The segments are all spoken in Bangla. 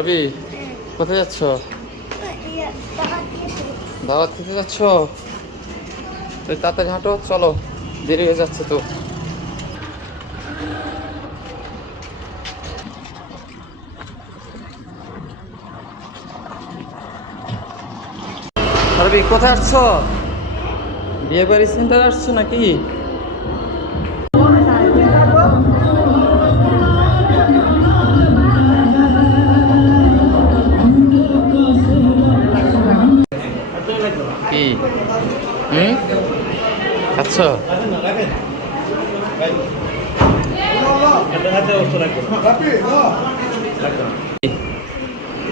আরবি কোথায় যাচ্ছ? দাওয়াত খেতে যাচ্ছ? তো তাড়াতাড়ি হাঁটো, চলো, দেরি হয়ে যাচ্ছে তো। আরবি কোথায় আসছো? বিয়ে বাড়ি সেন্টার আসছো নাকি? কি খাচ্ছ?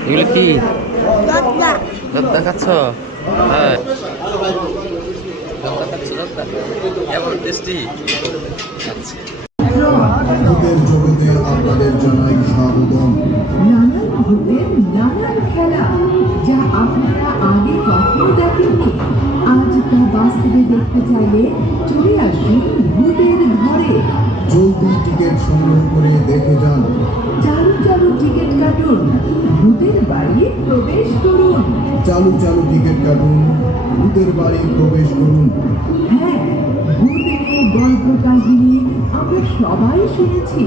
এগুলো কি দত্তা খাচ্ছ? হ্যাঁ, দত্তা খাচ্ছ? দত্তা কেমন টেস্টি? আচ্ছা, ভূতের জগতে আপনাদের জানাই স্বাগতম। নানান ভূতের নানান খেলা যা আপনারা আগে কখনো দেখেননি, আজ তা বাস্তবে দেখতে চাইলে চলে আসুন ভূতের ঘরে। জলদি টিকিট সংগ্রহ করে দেখে যান। চালু চালু টিকিট কাটুন, ভূতের বাড়ি প্রবেশ করুন। চালু চালু টিকিট কাটুন, ভূতের বাড়ি প্রবেশ করুন। হ্যাঁ, ভূত নিয়ে গল্প কাহিনী আমরা সবাই শুনেছি,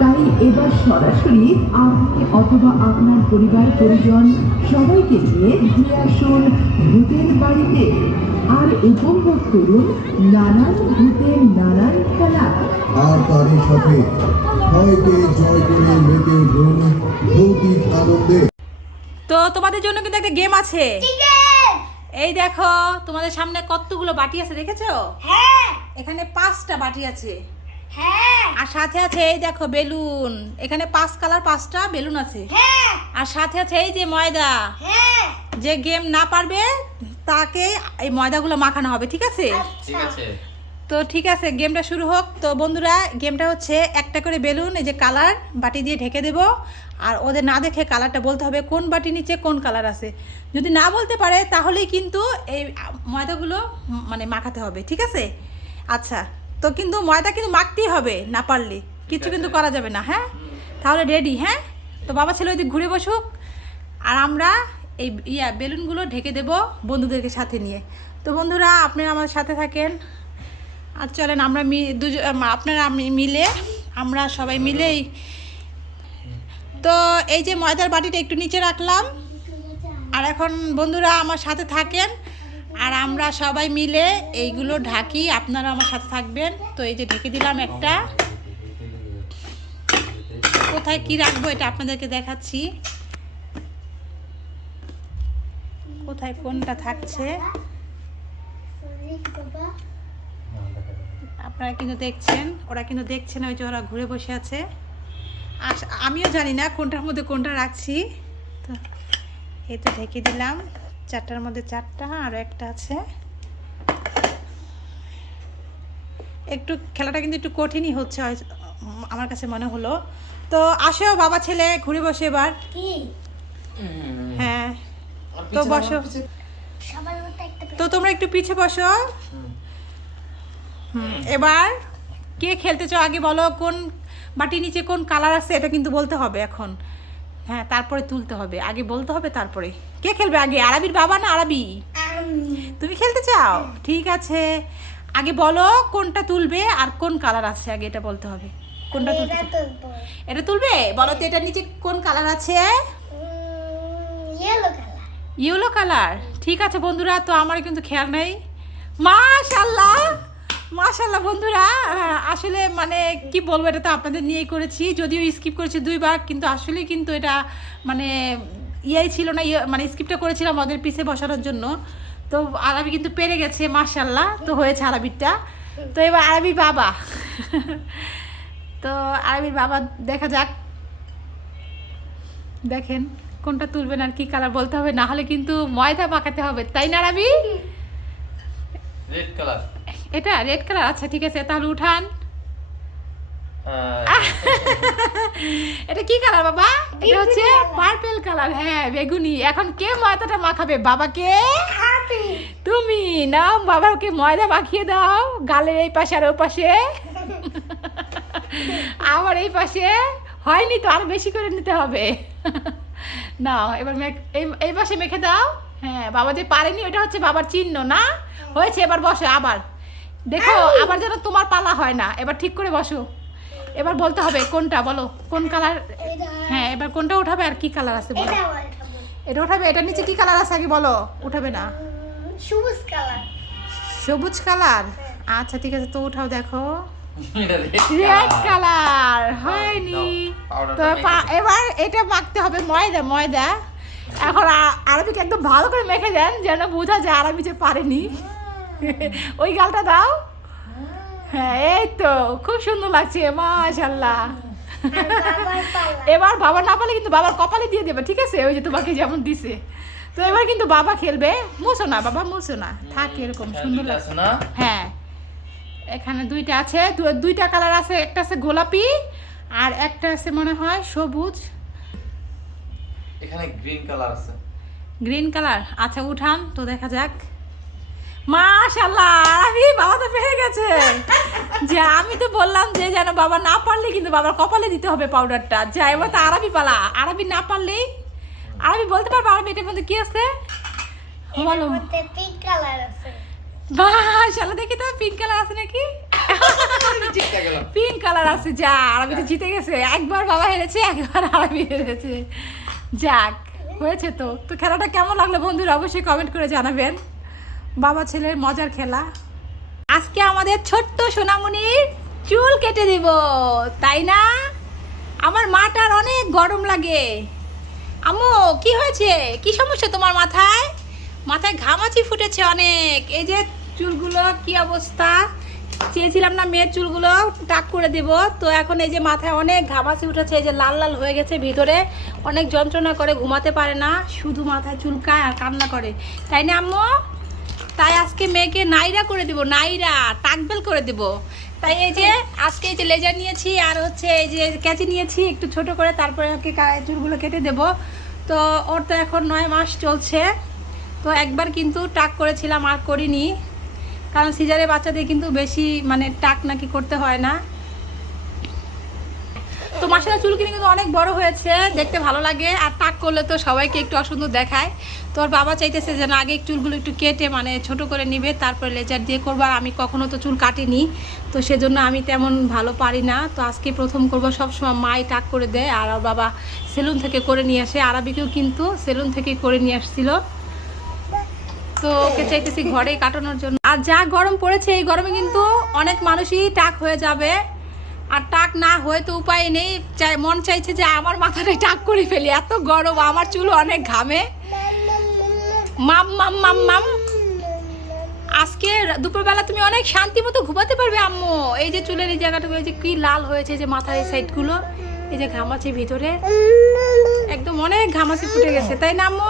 তাই এবার সরাসরি আপনি অথবা আপনার পরিবার পরিজন সবাইকে নিয়ে ঘুরে আসুন ভূতের বাড়িতে আর উপভোগ করুন নানান ভূতের নানান খেলা। আর তারই সাথে ভয়কে জয় করে মেতে উঠুন ভৌতিক আনন্দে। তো তোমাদের জন্য কিন্তু একটা গেম আছে। এই দেখো তোমাদের সামনে কতগুলো বাটি আছে, দেখেছো? হ্যাঁ এখানে 5টা বাটি আছে, হ্যাঁ আর সাথে আছে এই দেখো বেলুন। এখানে 5 কালার 5টা বেলুন আছে, হ্যাঁ আর সাথে আছে এই যে ময়দা। হ্যাঁ যে গেম না পারবে তাকে এই ময়দাগুলো মাখানো হবে, ঠিক আছে? ঠিক আছে। তো ঠিক আছে, গেমটা শুরু হোক। তো বন্ধুরা, গেমটা হচ্ছে একটা করে বেলুন এই যে কালার বাটি দিয়ে ঢেকে দেব, আর ওদের না দেখে কালারটা বলতে হবে কোন বাটি নিচে কোন কালার আছে। যদি না বলতে পারে তাহলেই কিন্তু এই ময়দাগুলো মানে মাখাতে হবে, ঠিক আছে? আচ্ছা, তো কিন্তু ময়দা কিন্তু মাখতেই হবে, না পারলে কিছু কিন্তু করা যাবে না। হ্যাঁ, তাহলে রেডি? হ্যাঁ, তো বাবা ছেলে ওইদিক ঘুরে বসুক, আর আমরা এই বেলুনগুলো ঢেকে দেব বন্ধুদেরকে সাথে নিয়ে। তো বন্ধুরা, আপনারা আমাদের সাথে থাকেন, আর চলেন আমরা আপনারা আমি মিলে আমরা সবাই মিলেই। তো এই যে ময়দার বাটিটা একটু নিচে রাখলাম, আর এখন বন্ধুরা আমার সাথে থাকেন, আর আমরা সবাই মিলে এইগুলো ঢাকি, আপনারা আমার সাথে থাকবেন। তো এই যে ঢেকে দিলাম একটা। কোথায় কি রাখবো এটা আপনাদেরকে দেখাচ্ছি, কোথায় কোনটা থাকছে আপনারা কিন্তু দেখছেন, ওরা কিন্তু দেখছে না, ওই যে ওরা ঘুরে বসে আছে। আমিও জানি না কোনটার মধ্যে কোনটা রাখছি। তো এই তো ঢেকে দিলাম, 4টার মধ্যে 4টা, আর একটা আছে। একটু খেলাটা কিন্তু একটু কঠিনই হচ্ছে আমার কাছে মনে হলো। তো আসো বাবা ছেলে ঘুরে বসে এবার। কি হ্যাঁ, তো বসো। সবার মতো একটা তো তোমরা একটু পিছে বসো। এবার কে খেলতে চাও আগে বলো, কোন বাটির নিচে কোন কালার আছে এটা কিন্তু বলতে হবে এখন। হ্যাঁ, তারপরে তুলতে হবে, আগে বলতে হবে তারপরে। কে খেলবে আগে, আরবির বাবা না আরবি? তুমি খেলতে চাও? ঠিক আছে, আগে বলো কোনটা তুলবে আর কোন কালার আছে, আগে এটা বলতে হবে। কোনটা তুলবে? এটা তুলবে, বলো তো এটার নিচে কোন কালার আছে? Yellow colour. ইয়েলো কালার, ঠিক আছে বন্ধুরা। তো আমার কিন্তু খেয়াল নেই। মাশাআল্লাহ মাশাআল্লাহ বন্ধুরা, আসলে মানে কি বলবো, এটা তো আপনাদের নিয়েই করেছি, যদিও স্কিপ করেছি 2বার, কিন্তু আসলে কিন্তু এটা মানে ছিল না, মানে স্কিপটা করেছিলাম ওদের পিছে বসানোর জন্য। তো আরবি কিন্তু পেরে গেছে মাশাআল্লাহ, তো হয়েছে আরবিরটা। তো এবার আরবির বাবা তো আরবির বাবা দেখা যাক, দেখেন কোনটা তুলবেন আর কি কালার বলতে হবে, না হলে কিন্তু ময়দা পাকাতে হবে, তাই না আরবি? Red colour. এটা রেড কালার, আচ্ছা ঠিক আছে, তাহলে উঠান। এটা কি কালার বাবা? এটা হচ্ছে পার্পল কালার। হ্যাঁ, বেগুনি। এখন কে ময়দাটা মাখাবে? বাবাকে? তুমি নাও, বাবাকে ময়দা মাখিয়ে দাও গালের এই পাশে আর ও পাশে, আমার এই পাশে। হয়নি তো, আরো বেশি করে নিতে হবে। না এবার এই পাশে মেখে দাও। হ্যাঁ বাবা যে পারেনি ওটা হচ্ছে বাবার চিহ্ন না হয়েছে। এবার বসো আবার, দেখো আবার যেন তোমার পালা হয় না। এবার ঠিক করে বসো। এবার বলতে হবে কোনটা, বলো কোন কালার। হ্যাঁ এবার কোনটা উঠাবে আর কি কালার আছে বলো। এটা উঠাবে, এটার নিচে কি কালার আছে আগে বলো। উঠাবে না, সবুজ কালার। সবুজ কালার। আচ্ছা ঠিক আছে, তো উঠাও দেখো। রেড কালার হয়নি তো। এবার এটা মাখতে হবে ময়দা। ময়দা এখন আরবিকে একদম ভালো করে মেখে দেন যেন বোঝা যায় আরবি যে পারেনি। ওই গালটা দাও। হ্যাঁ এই তো খুব সুন্দর লাগছে মাশাআল্লাহ। এবার বাবা না পারলে কিন্তু বাবার কপালে দিয়ে দেবে, ঠিক আছে? ওই যে তোমাকে যেমন দিছে। তো এবার কিন্তু বাবা খেলবে। মুছো না বাবা, মুছো না, থাক এরকম সুন্দর লাগছে না। হ্যাঁ এখানে দুইটা আছে, দুইটা কালার আছে। একটা আছে গোলাপি আর একটা আছে মনে হয় সবুজ। এখানে গ্রিন কালার আছে। Green colour. আচ্ছা উঠান তো দেখা যাক। মাশাআল্লাহ আরবি বাবা তো পেয়ে গেছে। যে আমি তো বললাম যে যেন বাবা না পারলে কিন্তু বাবার কপালে দিতে হবে পাউডারটা। যা এবার তো আরবি পালা। আরবি না পারলেই আরবি বলতে পারবে আরবি এটার মধ্যে কি আছে বলো। পিঙ্ক কালার আছে। মাশাআল্লাহ দেখি তো পিঙ্ক কালার আছে নাকি। পিঙ্ক কালার আছে। যা আরবি তো জিতে গেছে। একবার বাবা হেরেছে, একবার আরবি হেরেছে। যাক হয়েছে তো। তো খেলাটা কেমন লাগলো বন্ধুরা অবশ্যই কমেন্ট করে জানাবেন। বাবা ছেলের মজার খেলা। আজকে আমাদের ছোট্ট সোনামণির চুল কেটে দিব, তাই না? আমার মাটার অনেক গরম লাগে। আম্মু কি হয়েছে, কি সমস্যা তোমার মাথায়? মাথায় ঘামাচি ফুটেছে অনেক। এই যে চুলগুলো কি অবস্থা। চেয়েছিলাম না মেয়ের চুলগুলো টাক করে দেব, তো এখন এই যে মাথায় অনেক ঘামাচি উঠেছে। এই যে লাল লাল হয়ে গেছে, ভিতরে অনেক যন্ত্রণা করে, ঘুমাতে পারে না, শুধু মাথায় চুলকায় আর কান্না করে, তাই না আম্মু? তাই আজকে মেয়েকে নাইরা করে দেব, নাইরা টাকবেল করে দেব। তাই এই যে আজকে এই যে লেজার নিয়েছি আর হচ্ছে এই যে ক্যাচি নিয়েছি একটু ছোট করে, তারপরে ওকে চুলগুলো কেটে দেব। তো ওর তো এখন 9 মাস চলছে। তো একবার কিন্তু টাক করেছিলাম, আর করিনি, কারণ সিজারে বাচ্চাদের কিন্তু বেশি মানে টাক নাকি করতে হয় না। তো মাসাল্লাহ চুল কিন্তু অনেক বড় হয়েছে, দেখতে ভালো লাগে। আর টাক করলে তো সবাইকে একটু অসুন্দর দেখায়। তোর বাবা চাইতেছে যেন আগে চুলগুলো একটু কেটে মানে ছোট করে নিবে, তারপরে লেজার দিয়ে করবো। আর আমি কখনো তো চুল কাটিনি, তো সেজন্য আমি তেমন ভালো পারি না। তো আজকে প্রথম করবো। সবসময় মাই টাক করে দেয় আর ওর বাবা সেলুন থেকে করে নিয়ে আসে। আরবিকেও কিন্তু সেলুন থেকে করে নিয়ে আসছিল। তো ওকে চাইতেছি ঘরেই কাটানোর জন্য। আর যা গরম পড়েছে এই গরমে কিন্তু অনেক মানুষই টাক হয়ে যাবে। আর টাক না হয়ে তো উপায় নেই, মন চাইছে যে আমার মাথাটাই টাক করে ফেলি, এত গরম, আমার চুল অনেক ঘামে। মাম মাম মাম মাম। আজকে দুপুরবেলা তুমি অনেক শান্তি মতো ঘুমাতে পারবে আম্মু। এই যে চুলের এই জায়গাটুকু এই যে কি লাল হয়েছে, যে মাথার এই সাইডগুলো এই যে ঘামাচি ভিতরে একদম অনেক ঘামাচি ফুটে গেছে, তাই না আম্মু?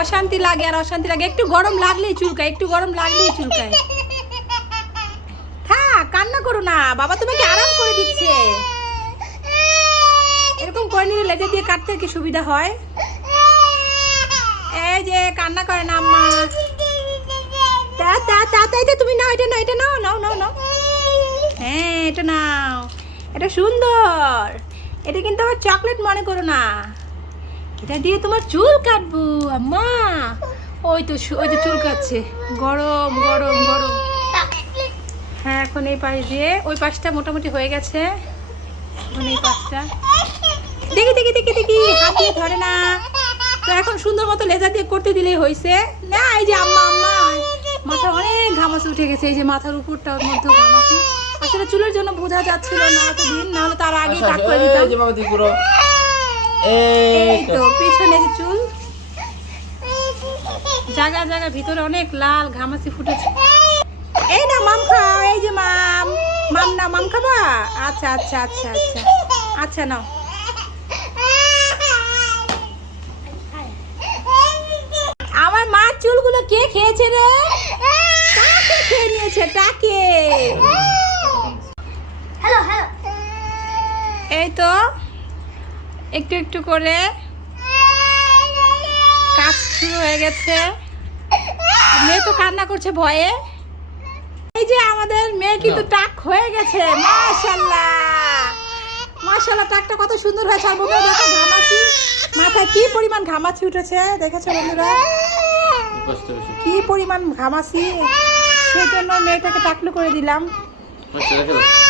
অশান্তি লাগে আর অশান্তি লাগে। একটু গরম লাগলেই চুলকায়, একটু গরম লাগলেই চুলকায়। থাক কান্না করো না, বাবা তোমাকে আরাম করে দিচ্ছে। এরকম করে নিলে লেজার দিয়ে কাটতে কি সুবিধা হয়। এই যে কান্না করে না আম্মা। তুমি নাও, এটা নাও, এটা নাও, নাও নাও নাও। হ্যাঁ এটা নাও, এটা সুন্দর। এটা কিন্তু আবার চকলেট মনে করো না, এটা দিয়ে তোমার চুল কাটবো আম্মা। ওই তো চুল কাটছে, গরম গরম গরম। হ্যাঁ এখন এই পাশ দিয়ে ওই পাশটা মোটামুটি হয়ে গেছে। এখন এই পাশটা দেখি দেখি দেখি দেখি, হাত দিয়ে ধরে না। তো এখন সুন্দর মতো লেজার দিয়ে করতে দিলেই হয়েছে না। এই যে আম্মা আম্মা মাথা অনেক ঘামাচি উঠে গেছে, এই যে মাথার উপরটার মধ্যে ঘামাচি। আসলে চুলের জন্য বোঝা যাচ্ছিল না এতদিন, নাহলে তার আগে টাক করে দিতাম। এই তো পিছনে যে চুল জায়গা জায়গা ভিতরে অনেক লাল ঘামাচি ফুটেছে। এই না মাম খাও, এই যে মাম মাম না মাম খাবা। আচ্ছা আচ্ছা আচ্ছা আচ্ছা আচ্ছা নাও। আমার মার চুলগুলো কে খেয়েছে রে? টাকে খেয়ে নিয়েছে, টাকে। Hello hello. এই তো একটু একটু করে কাজ শুরু হয়ে গেছে। মেয়ে তো কান্না করছে ভয়ে। এই যে আমাদের মেয়ে কিন্তু টাক হয়ে গেছে, মাশাআল্লাহ মাশাআল্লাহ টাকটা কত সুন্দর হয়েছে। আর বন্ধুরা দেখো ঘামাচি, মাথায় কি পরিমাণ ঘামাচি উঠেছে দেখেছো বন্ধুরা, কষ্ট বেশি কি পরিমাণ ঘামাচি। সেজন্য মেয়েটাকে টাকলু করে দিলাম। আচ্ছা রেখে দাও